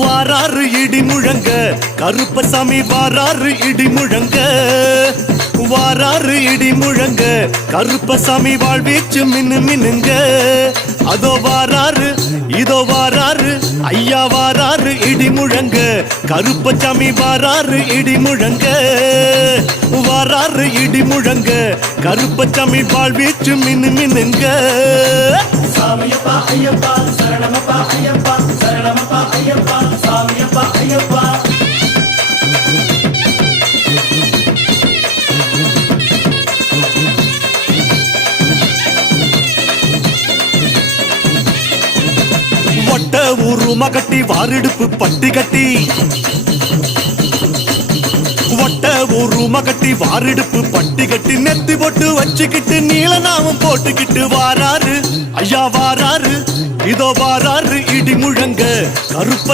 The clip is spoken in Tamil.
வாராறு இடி முழங்க கருப்பசாமி வாராறு இடி முழங்க. வாராறு இடி முழங்க கருப்பசாமி வாழ்வீச்சு மின்னு மின்னுங்க. அதோ வாராறு இதோ வாராறு ஐயா வாராறு இடி முழங்க கருப்பசாமி வாராறு இடி முழங்க. வாராறு இடி முழங்க கருப்பசாமி வாழ்வீச்சு மின்னு மின்னுங்க. சாமியப்பா ஐயப்பா சரணமப்பா ஐயப்பா சரணமப்பா உருமா கட்டி வாரெடுப்பு பட்டி கட்டி. வட்ட உருமா கட்டி வாரெடுப்பு பட்டி கட்டி. நெத்தி போட்டு வச்சுக்கிட்டு நீல நாமம் போட்டுக்கிட்டு வாராரு. ஐயா வாராரு இதோ வாராரு இடி முழங்க. கருப்ப